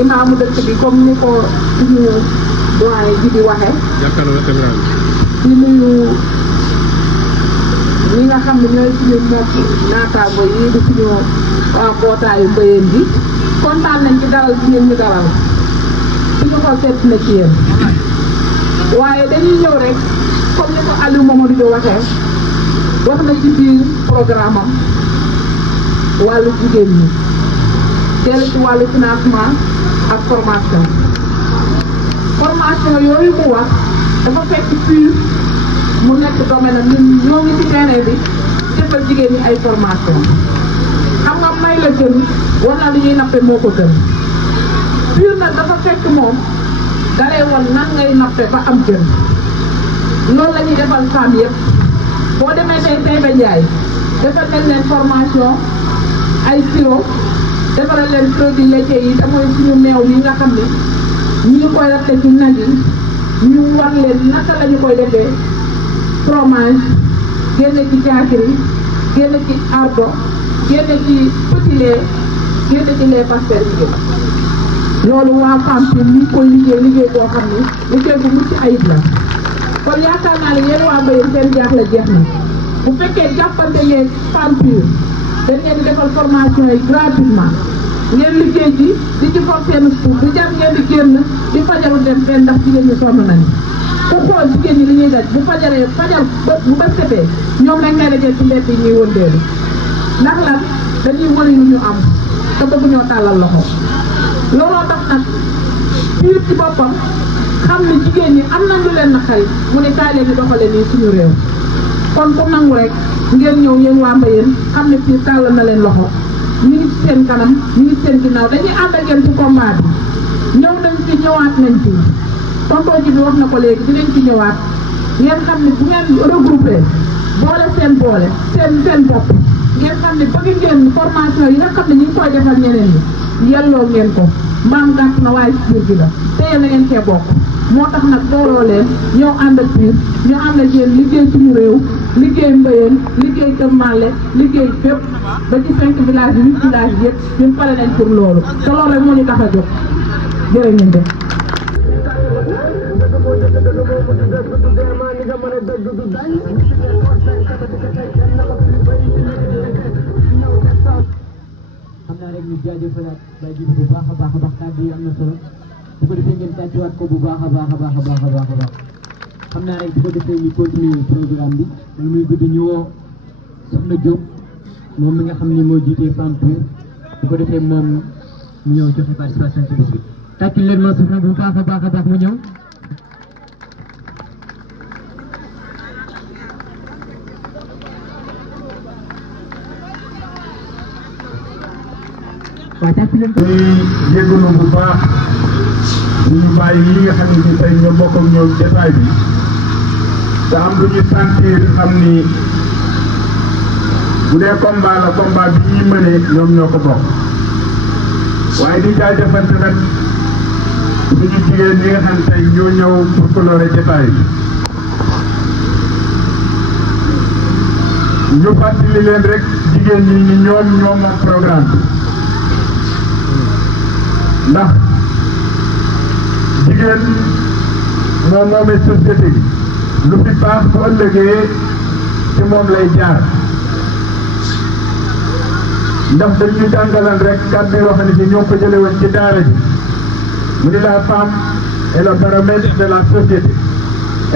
imaamu dëkk bi comme ni ko suñu doyen ji di waxe di nuyu ñi nga xam ne ñooy suñu mbokk naataango yi di suñu waa mbootaayu mbayeen bi kontaan nañ ci dalal bi ngeen ñu dalal suñu xol seet na ci yéen waaye dañuy ñëw rek comme ni ko Aliou Mamadou di waxee wax na ci biir programme am wàllu jigéen ñi dellu ci wàllu financement ak formation yooyu mu wax dafa fekk fii mu nekk domaine am ñun ñoo ngi ci terrain bi defal jigéen ñi ay formation xam nga may la jën wala li ñuy nappe moo ko gën fii nag dafa fekk moom dalay woon nan ngay nappe ba am jën loolu la ñuy defal femme yëpp boo demee tey Taïba Ndiaye defal nañ leen formation ay sirop defaral leen produits laitiers yi te mooy suñu meew yi nga xam ne ñu ngi koy ratte ci nag yi ñu war leen naka la ñu koy defee fromage génne ci caakiri génne ci ardo génne ci petit lait génne ci lait pasteurisé loolu waa femme ñu ngi koy liggéey boo xam ne liggéey bu mucc ayib la kon yaakaar naa ne yéen waa Mbayeen seen jaaxle jeex na bu fekkee jàppante ngeen femme pure dañ leen di defal formation yi gratuitement ngeen liggéey ci di ci for seen suuf du jar ngeen di génn di fajaru dem fenn ndax jigéen ñi sonn nañu ku xool jigéen ñi li ñuy daj bu fajaree fajar bu bët setee ñoom rek ngay dajee ci mbedd yi ñuy wëndeelu ndax lan dañuy wëri lu ñu am te bëgg ñoo tàllal loxo looloo tax nag biir ci boppam xam ne jigéen ñi am nañ lu leen naqari mu ne kaay leen di doxale nii suñu réew kon ku nangu rek ngeen ñëw yéen waa Mbayeen xam ne fii tàllal na leen loxo ñu ngi ci seen kanam ñu ngi ci seen ginnaaw dañuy ànd ak yéen ci combat bi ñëw nañ fi ñëwaat nañ fi tonton ji bi wax na ko léegi dinañ ci ñëwaat ngeen xam ne bu ngeen regroupé boole seen bopp ngeen xam ne bëgg ngeen formation yi nga xam ne ñu ngi koy defal ñeneen ñi yelloo ngeen ko mbaam gàtt na waaye ci biir gi la te yéen na ngeen cee bokk moo tax nag booloo leen ñoo ànd ak biir ñoo ànd ak yéen liggéey suñu réew liggéey Mbayeen liggéey Kër Mallé liggéey fépp ba ci 5 villages 8 villages yëpp ñun pare nañ pour loolu te loolu rek moo ñu tax a jóg jërë ngeen def. xam naa rek ñu jaajëfalaat bay ji bu baax a baax kàddu yi am na solo bu ko defee ngeen tàccuwaat ko bu baax a baax xam naa rek bu ko defee ñu continuer programme bi lu muy gudd ñu woo Soxna Diop moom mi nga xam ni moo jiitee femme pure bu ko defee moom mu ñëw joxe participation ci bis bi tàccu leen ma soxna bu baax a baax mu ñëw waaw tàccu leen ko jégalu bu baax ñu bàyyi yi nga xam ne tey ñoo bokk ak ñoom jotaay bi te am lu ñu sentir xam ni bu dee combat la combat bi ñuy mënee ñoom ñoo ko bokk waaye di jaajëfante nag suñu jigéen ñi nga xam tey ñoo ñëw pour colorer jotaay bi ñu fàttali leen rek jigéen ñi ni ñoom moom programme bi ndax jigéen moom moomee société bi lu fi baax bu ëllëgee ci moom lay jaar ndax dañ ñu jàngalan rek kàddu yoo xam ne si ñoo ko jële woon ci daara ji mu ni la femme est le baromètre de la société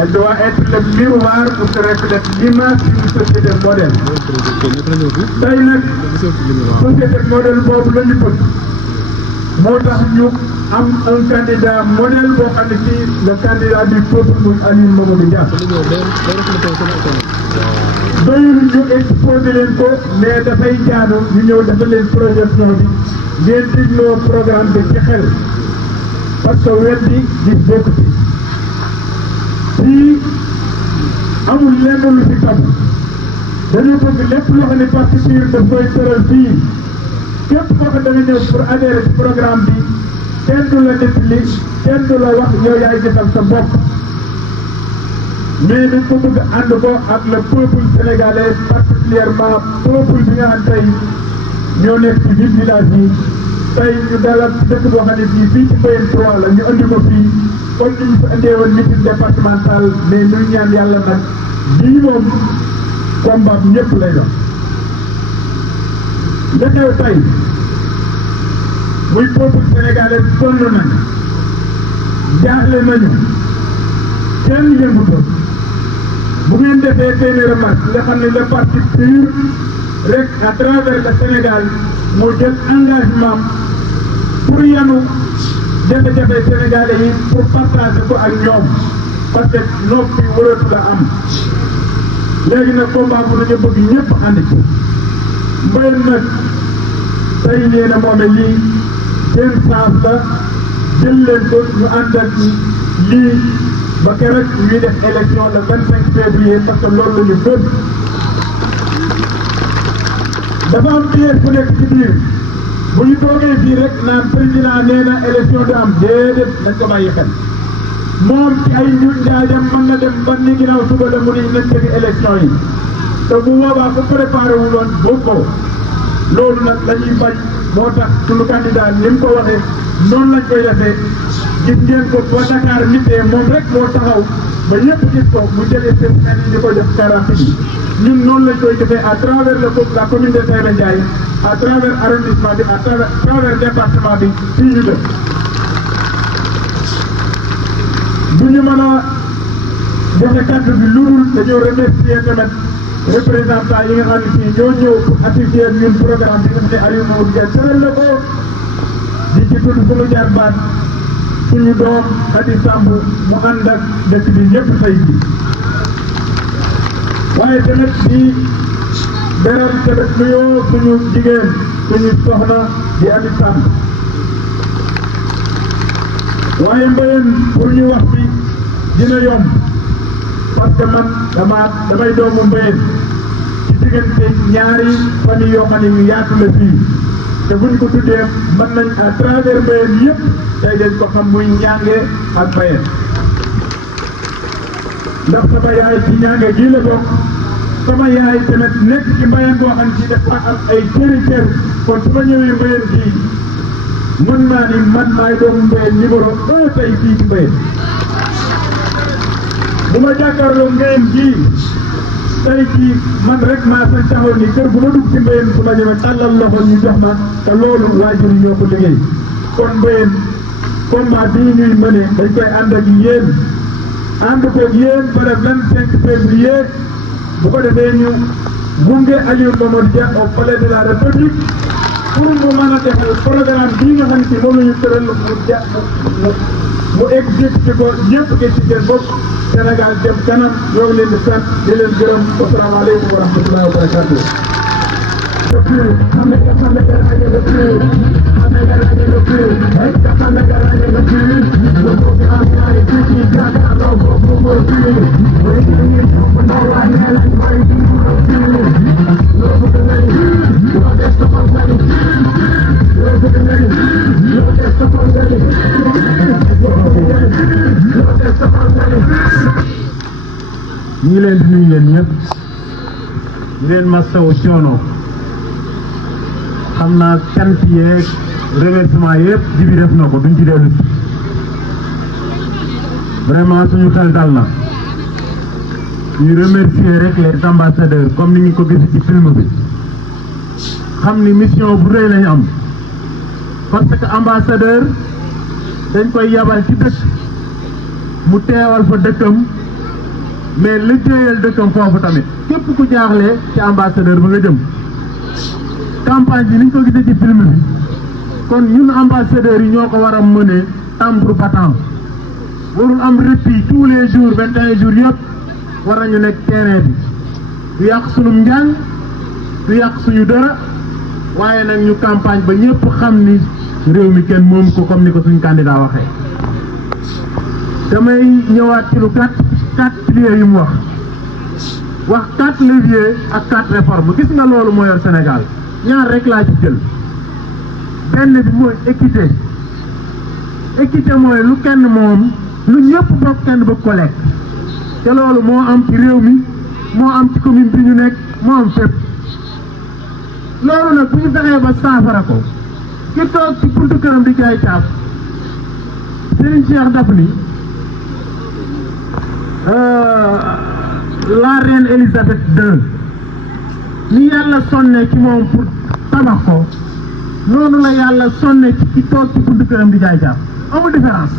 elle doit être le miroir pour se refléter l'image d'une société modèle tey nag société modèle boobu la ñu bëgg moo tax ñu am un candidat modèle boo xam ne ci le candidat du peuple muy Aliou Mamadou Diafé doyul ñu exposé leen ko mais dafay jaadu ñu ñëw dafa leen projection bi ngeen digloo programme bi ci xel parce que weddi gis bokk ci fii amul lenn lu ci tabu dañu bëgg lépp loo xam ne parti PUR daf koy tëral fii képp koo xam ne ñëw pour adhérer ci programme bi kenn du la nettali kenn du la wax yow yaay gisal sa bopp mais dañ ko bëgg ànd ko ak le peuple sénégalais particulièrement peuple bi nga xam tey ñoo nekk ci biir village yi tey ñu dalal ci dëkk boo xam ne fii ci Mbayeen 3 la ñu andi ko fii kon ñu fa andee woon meeting départemental mais ñu ñaan yàlla nag bii moom combat ñëpp lay doon. li xew tey muy peuple sénégalais sonn nañu jaaxle nañu kenn yëngutul bu ngeen defee seeni remarque nga xam ne le parti PUR rek à travers le Sénégal moo jël engagement pour yanu jafe-jafe sénégalais yi pour partager ko ak ñoom parce que noppi waratu la am léegi nag combat bu nañu bëgg ñëpp ànd ci Mbayeen nag tey yéen a moome lii seen saaf la jël leen ko ñu ànd ak lii ba keroog ñuy def élection le 25 février parce que loolu la ñu gën dafa am biir bu nekk ci biir bu ñu toogee fii rek naan président nee na élection du am déedéet nañ ko bàyyi xel moom ci ay ñun njaajam mën na dem ba ni ginnaaw suba la mu ni nañ tegi élection yi te bu boobaa bu préparé wu loon bokkoo loolu nag la ñuy bañ moo tax suñu candidat ni mu ko waxee noonu lañ koy defee gis ngeen ko ba Dakar nitee moom rek moo taxaw ba ñëpp gis ko mu jëlee seen yi di ko jox garantie yi ñun noonu lañ koy defee à travers la commune de Taïba Ndiaye à travers arrondissement bi à travers département bi fii ñu def du ñu mën a joxe kàddu bi lu dul dañoo remercier tamit représentant yi nga xam ne fii ñoo ñëw pour appuyer ñun programme bi nga xam ne Aliou Mamadou Diagne tëral na ko di ci tudd suñu jarbaat suñu doom Khady Samb mu ànd ak dëkk bi ñëpp tey ji waaye tamit di beral tamit nuyoo suñu jigéen suñu soxna di Ami Samb waaye Mbayeen pour ñu wax bi dina yomb parce que man damay doomu Mbayeen ci diggante ñaari famille yoo xam ne yu yaatu la fii te buñ ko tuddee mën nañ à travers Mbayeen yëpp tey dañ ko xam muy ñànge ak Mbayeen ndax sama yaay ci ñànge gii la bokk sama yaay tamit nekk ci Mbayeen boo xam ci dafa am ay cër kon su ma ñëwee Mbayeen gii mën naa ni man maay doomu Mbayeen numéro 1 tey fii ci Mbayeen bu ma jàkkaarloo Mbayeen gii tey jii man rek maa sañ taxaw ni kër bu ma dugg ci Mbayeen su ma ñëwee tàllal loxo ñu jox ma te loolu waajur yi ñoo ko liggéey kon Mbayeen combat bii ñuy mëne dañ koy ànd ak yéen ànd koog yéen ba le 25 février bu ko defee ñu gunge Aliou Mamadou Dia au palais de la République pour mu mën a defal programme bii nga xam ne moom la ñu tëral mu exécuté ko ñëpp gis ci seen bopp Sénégal dem kanam ñoo ngi leen di sant di leen gërëm asalaamaaleykum wa rahmatullahi wa barakatuh. ñu ngi leen di nuyu yéen ñëpp di leen masawu coono xam naa cant yeeg remerciement yëpp ji bi def na ko duñ ci dellu si vraiment suñu xel dal na ñu remercier rek les ambassadeurs comme ni ñu ko gis ci film bi xam ni mission bu rëy lañu am parce que ambassadeur dañ koy yabal ci dëkk mu teewal fa dëkkam mais liggéeyal dëkkam foofu tamit képp ku jaaxle ci ambassadeur ba nga jëm campagne bi ni ñu ko gisee ci film bi kon ñun ambassadeurs yi ñoo ko war a mëne tambour battant warul am répit tous les jours 21 jours yëpp war nañu nekk terrain bi du yàq sunu njàng du yàq suñu dara waaye nag ñu campagne ba ñëpp xam ni réew mi kenn moom ko comme ni ko suñu candidat waxee damay ñëwaat ci lu quatre piliers yu mu wax 4 leviers ak 4 réformes gis nga loolu moo yor Sénégal ñaar rek laa ci jël benn bi mooy équité mooy lu kenn moom lu ñëpp bokk kenn bëgg ko lekk te loolu moo am ci réew mi moo am ci commune bi ñu nekk moo am fépp loolu nag bu ñu fexee ba saafara ko ki toog ci buntu këram di jaay caaf Serigne Cheikh daf ni la reine Elisabeth II ni yàlla sonne ci moom pour tabax ko noonu la yàlla sonne ci ki toog ci buntu këram di jaay caaf amul différence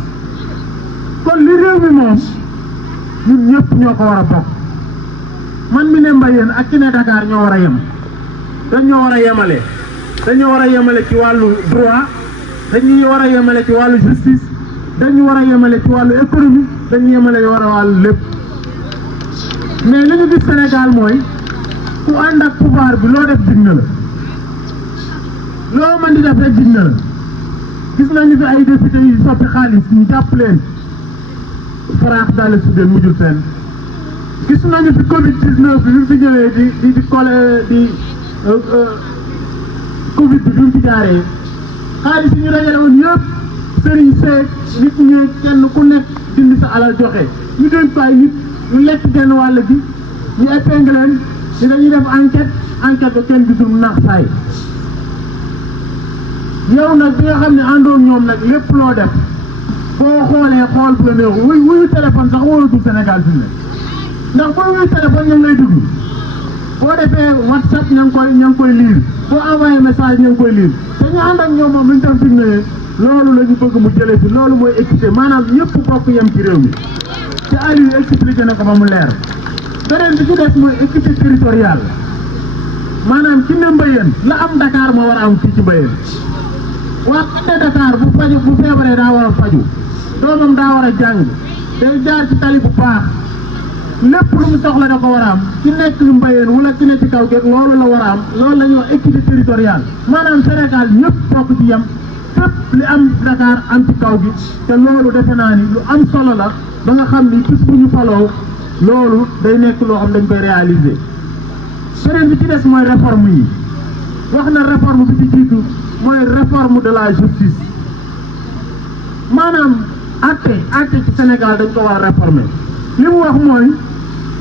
kon li réew mi moom ñun ñëpp ñoo ko war a bokk man mi ne Mbayeen ak ki ne Dakar ñoo war a yem dañoo war a yemale dañoo war a yemale ci wàllu droit dañu war a yemale ci wàllu justice dañu war a yemale ci wàllu économie dañu yemale war a wàllu lépp mais li ñu gis Sénégal mooy ku ànd ak pouvoir bi loo def dig na la loo mën di def rek dig na la gis nañu fi ay député yu soppi xaalis ñu jàpp leen faraax daal su dee mujjul fenn gis nañu fi Covid 19 bi mu fi ñëwee Covid bi mu fi jaaree xaalis yi ñu dajale woon yëpp sëriñ seeg nit ñi kenn ku nekk dindi sa alal joxe ñu dénk ko ay nit ñu lekk genn wàll gi ñu épingle leen ni dañuy def enquête ba kenn gisul nax saay yow nag bi nga xam ne àndoon ñoom nag lépp loo def boo xoolee xool bu la neexu wuyu téléphone sax wóoratul Sénégal fi mu ne ndax boo wuyu téléphone ña ngi lay dugg boo defee WhatsApp ña ngi koy lire boo envoyé message ña ngi koy lire te ñu ànd ak ñoom moom lu ñu def fi mu ne loolu la ñu bëgg mu jëlee fi loolu mooy équité maanaam ñëpp bokk yem ci réew mi te Aliou expliqué na ko ba mu leer beneen bi ci des mooy équité territoriale maanaam ci ne Mbayeen la am Dakar moo war a am fii ci Mbayeen waa ne Dakar bu feebaree daa war a faju doomam daa war a jàng day jaar ci tali bu baax lépp lu mu soxla da ko war a am ci nekk lu Mbayeen wala ci nekk ci kaw geeg loolu la war a am loolu la ñuy wax équité territoriale maanaam Sénégal ñëpp bokk ci yem fépp li am Dakar am ci kaw gi te loolu defe naa ni lu am solo la ba nga xam ni bis bu ñu faloo loolu day nekk loo xam dañ koy réaliser beneen bi ci des mooy réforme yi wax na réforme bi ci jiitu mooy réforme de la justice maanaam atte ci Sénégal dañ ko war a réformer li mu wax mooy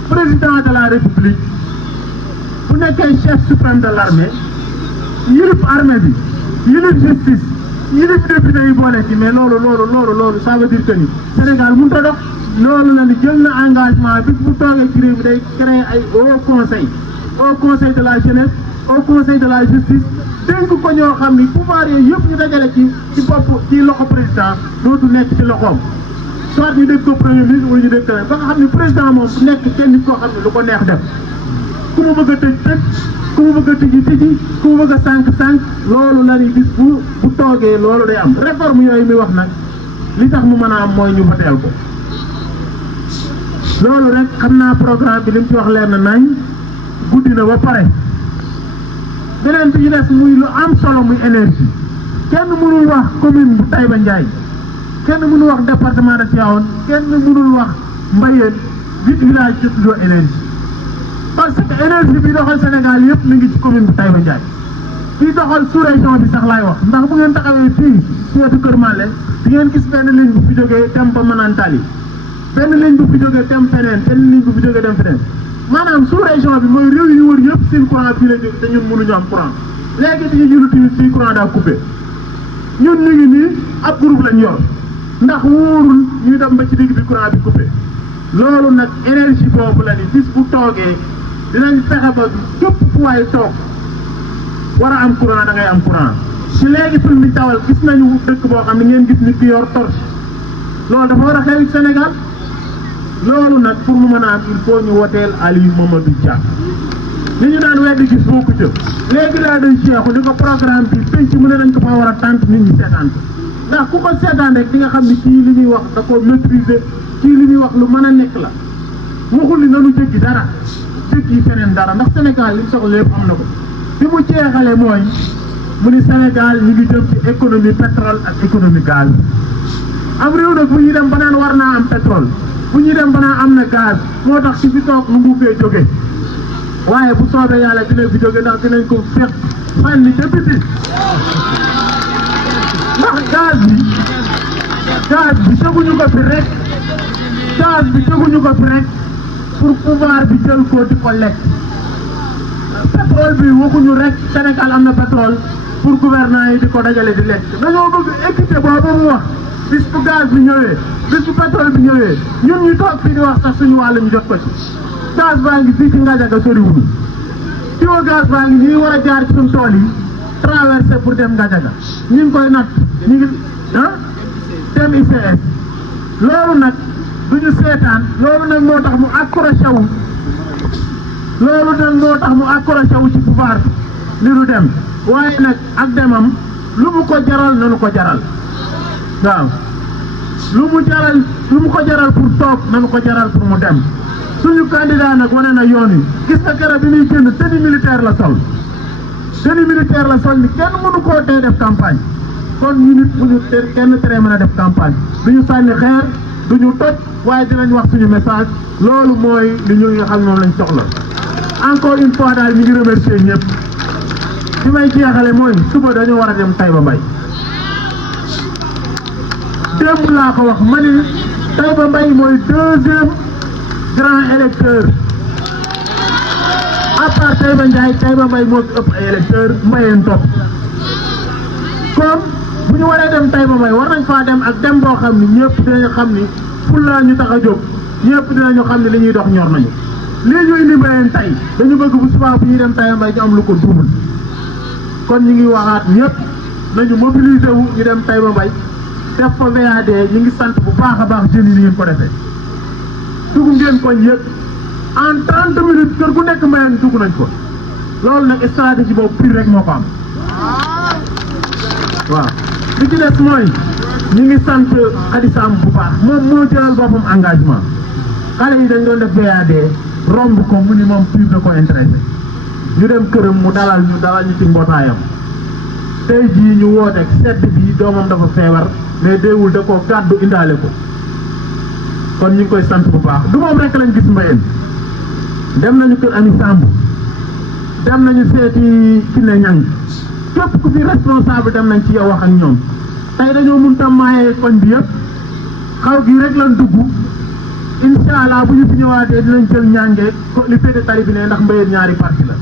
président de la république bu nekkee chef suprême de l'armée yilif armée bi yilif justice yilif député yi boole ci mais loolu ça veut dire que ni Sénégal mënut a dox loolu la ni jël na engagement bis bu toogee ci réew mi day créer ay au conseil de la jeunesse au conseil de la justice dénk ko ñoo xam ni pouvoir yooyu yëpp ñu dajale ci bopp ci loxo président dootu nekk ci loxoom soit ñu dégg ko premier ministre wala ñu dégg ko ba nga xam ne président moom bu nekk kenn nit koo xam ne lu ko neex def ku mu bëgg a tëj ku mu bëgg a tëji ku mu bëgg a sànq loolu la ni bis bu toogee loolu day am réforme yooyu mi wax nag li tax mu mën a am mooy ñu voteel ko loolu rek xam naa programme bi li mu ci wax leer na nañ guddi na ba pare beneen bi ñu des muy lu am solo muy énergie kenn mënul wax commune bu Taïba Ndiaye kenn mënul wax département de Tivaouane kenn mënul wax Mbayeen 8 villages ci tuddoo énergie parce que énergie bi doxal Sénégal yëpp mi ngi ci commune bu Taïba Ndiaye fii doxal sous-région bi sax laay wax ndax bu ngeen taxawee fii ci wetu Kër Mallé di ngeen gis benn ligne bu fi jógee dem ba Manantali benn ligne bu fi jógee dem feneen benn ligne bu fi jógee dem feneen maanaam sous-région bi mooy réew yi ñu wër yëpp seen courant fii la jóg te ñun mënuñu am courant léegi dañuy jëlu tamit fii courant daa coupé ñun ñu ngi nii ab groupe lañ yor ndax wóorul ñu dem ba ci digg bi courant bi coupé loolu nag énergie boobu la ni bis bu toogee dinañ fexe ba képp fu waay toog war a am courant da ngay am courant ci léegi film bi tawal gis nañu dëkk boo xam ne ngeen gis nit ki yor torche loolu dafa war a xew ci Sénégal loolu nag pour mu mën a am il faut ñu woteel Aliou Mamadou Dia li ñu daan weddi gis boo ko jëf léegi laa dañ Cheikhu ni ko programme bi penc mu ne dañ ko fa war a tànt nit ñi seetaan ko ndax ku ko seetaan rek di nga xam ni kii li muy wax da ko maîtriser kii li muy wax lu mën a nekk la waxul ni nanu jéggi dara jéggi feneen dara ndax Sénégal li mu soxla lépp am na ko fi mu jeexale mooy mu ni Sénégal ñu ngi jëm ci économie pétrole ak économie gaz am réew nag bu ñuy dem ba naan war naa am pétrole bu ñuy dem ba naan am na gaz moo tax ci fi toog nu mu fee jóge waaye bu soobee yàlla dinañ fi jóge ndax dinañ ko fekk fànni ca biti ndax gaz bi teguñu ko fi rek pour pouvoir bi jël ko di ko lekk pétrole bi waxuñu rek Sénégal am na pétrole pour gouvernement yi di ko dajale di lekk dañoo bëgg équité boobu mu wax bis bu gaz bi ñëwee bis bu pétrole bi ñëwee ñun ñu toog fii di wax sax suñu wàll ñu jot ko ci gaz baa ngi fii ci Ngadiaga soriwul tiwo gaz baa ngi nii war a jaar ci suñu tool yi traversé pour dem Ngadiaga ñu ngi koy natt ñu ngi dem ICS loolu nag duñu seetaan loolu nag moo tax mu accroché wu loolu nag moo tax mu accroché wu ci pouvoir li nu dem waaye nag ak demam lu mu ko jaral nanu ko jaral waaw lu mu ko jaral pour toog nanu ko jaral pour mu dem suñu candidat nag wane na yoon yi gis nga keroog bi muy génn tenue militaire la sol ni kenn mënu koo tey def campagne kon ñu nit bu ñu kenn tere mën a def campagne du ñu sànni xeer du ñu toj waaye dinañ wax suñu message loolu mooy li ñu nga xam moom lañ soxla encore une fois daal ñu ngi remercier ñëpp fi may jeexale mooy suba dañu war a dem Taïba Mbaye démb laa ko wax ma ni Taïba Mbaye mooy deuxième grand électeur à part Taïba Ndiaye Taïba Mbaye moo ëpp ay électeur Mbayeen topp comme bu ñu waree dem Taïba Mbaye war nañ faa dem ak dem boo xam ni ñëpp dinañu xam ni fulla ñu tax a jóg ñëpp dinañu xam ni li ñuy dox ñor nañu lii ñu indi Mbayeen tey dañu bëgg bu subaa bu ñuy dem Taïba Mbaye ñu am lu ko duubul kon ñu ngi waxaat ñëpp nañu mobiliser wu ñu dem Taïba Mbaye def fa VAD ñu ngi sant bu baax a baax jeunes yi ngeen ko defee dugg ngeen koñ yëpp en 30 minutes kër gu nekk Mbayeen dugg nañ ko loolu nag stratégie boobu pire rek moo ko am waaw li ci des mooy ñu ngi sant Xadisam bu baax moom moo jëlal boppam engagement xale yi dañ doon def VAD romb ko mu ni moom pire da ko intéressé ñu dem këram mu dalal ñu ci mbootaayam tey jii ñu wooteeg sedd bi doomam dafa feebar mais déewul da ko gàddu indaale ko kon ñu ngi koy sant bu baax du moom rek lañ gis Mbayeen dem nañu kër Ami Samb dem nañu seeti Kiné Ñang képp ku fi responsable dem nañ ci yow wax ak ñoom tey dañoo mënut a maaye koñ bi yëpp xaw gi rek lañ dugg incha allah bu ñu fi ñëwaatee dinañ jël ñànge ko li féete tali bi ne ndax Mbayeen ñaari parti la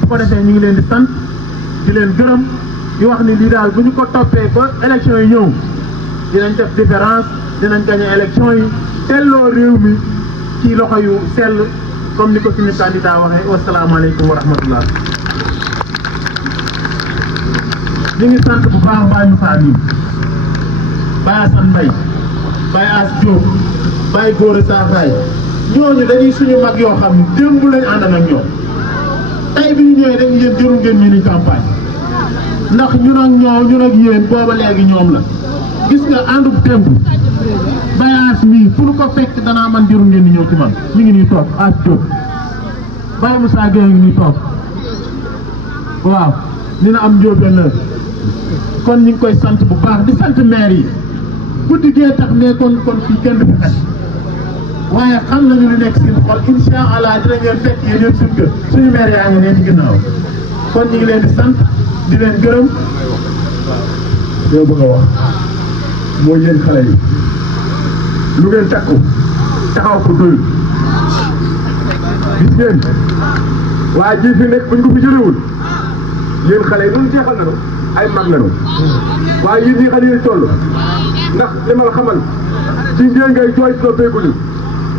bu ko defee ñu ngi leen di sant di leen gërëm di wax ni lii daal bu ñu ko toppee ba élection yi ñëw dinañ def différence dinañ gagné élection yi telloo réew mi ci loxo yu sell comme ni ko suñu candidat waxee wasalaamaaleykum wa rahmatullah ñu ngi sant bu baax Baye Moussa mi Baye Assane Mbaye Baye As Diop Baye Góora Saafaay ñooñu dañuy suñu mag yoo xam ne démb lañ ànd ak ñoom tey bi ñu ñëwee dañ leen jëru ngeen ñu ni campagne ndax ñun ak yéen booba léegi ñoom la gis nga àndub démb Baye As mii fu nu ko fekk danaa man jëru ngeen ni ñëw ci man ñu ngi nii toog As Diop Baye Moussa Gueye ngi nii toog waaw dina am njóobeen la kon ñu ngi koy sant bu baax di sant maire yi guddi gee tax ne kon fii kenn du fi xaj waaye xam nañu lu nekk seen xol incha allah dinañ leen fekk yéen ñëpp suñu kër suñu maire yaa ngi ne ci ginnaaw kon ñu ngi leen di sant di leen gërëm. yow bëgg a wax mooy yéen xale yi lu ngeen takku taxaw ko doyul gis ngeen waa ji fi nekk buñ ko fi jëlewul yéen xale yi ñun jeexal nañu ay mag lañu waaye yéen ñii xale yi toll ndax li ma la xamal ci ngeen ngay jooy si noppeekuñu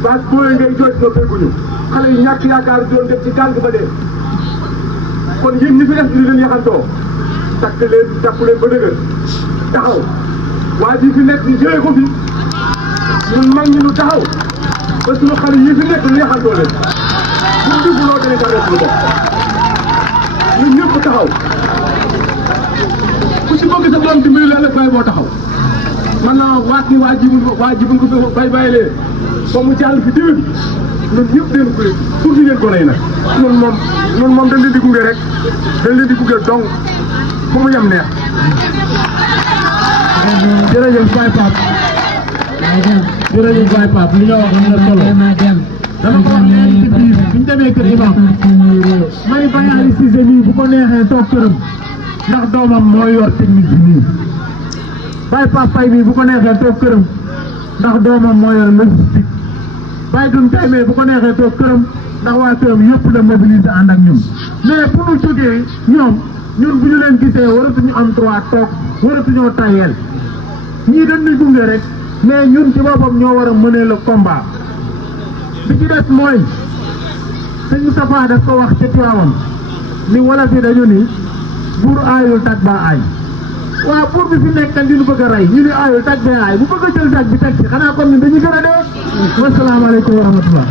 parce que booyee ngay jooy si noppeekuñu xale yi ñàkk yaakaar doon def ci gàng ba dee kon yéen ñi fi def ñu leen yaxantoo takk leen jàpp leen ba dëgër taxaw waa ji fi nekk ñu jëlee ko fi ñun mag ñi ñu taxaw ba suñu xale yi fi nekk ñu yaxantoo leen ñun dugg loo dana jàppale suñu bopp ñun ñëpp taxaw ku si bëgg sa doom dimbali la ëllëg bàyyi boo taxaw man naa waat ni waa ji bu ko fi bàyyilee ba mu jàll fi diwén ñun ñëpp leen ko pour ngeen ko nay nag ñun moom dañ leen di gunge rek dañ leen di gunge donc fu mu yem neex. jërëjëf Baye Pape jërëjëf Baye Pape li nga wax am na solo dama ko wax léegi ci biir bu ñu demee kër imam may Baye Ali Cissé nii bu ko neexee toog këram ndax doomam mooy yor technique bi nii Baye Pape Faye bii bu ko neexee toog këram ndax doomam moo yor logistique Baye Dun Taymee bu ko neexee toog këram ndax waa këram yëpp la mobiliser ànd ak ñun mais pour ñu jógee ñoom ñun bu ñu leen gisee waratuñu am droit toog waratuñoo tayel ñii dañuy gunge rek mais ñun ci boppam ñoo war a mener le combat bi ci des mooy sëñ Moustapha daf ko wax ca Tiwaawan ni wala fi dañu ni buur aayul tag ba aay waaw buur bi fi nekk di ñu bëgg a rey ñu ni aayul tag ba aay bu bëgg a jël tag bi teg ci xanaa kon ñun dañuy gën a dee wasalaamaaleykum wa rahmatullah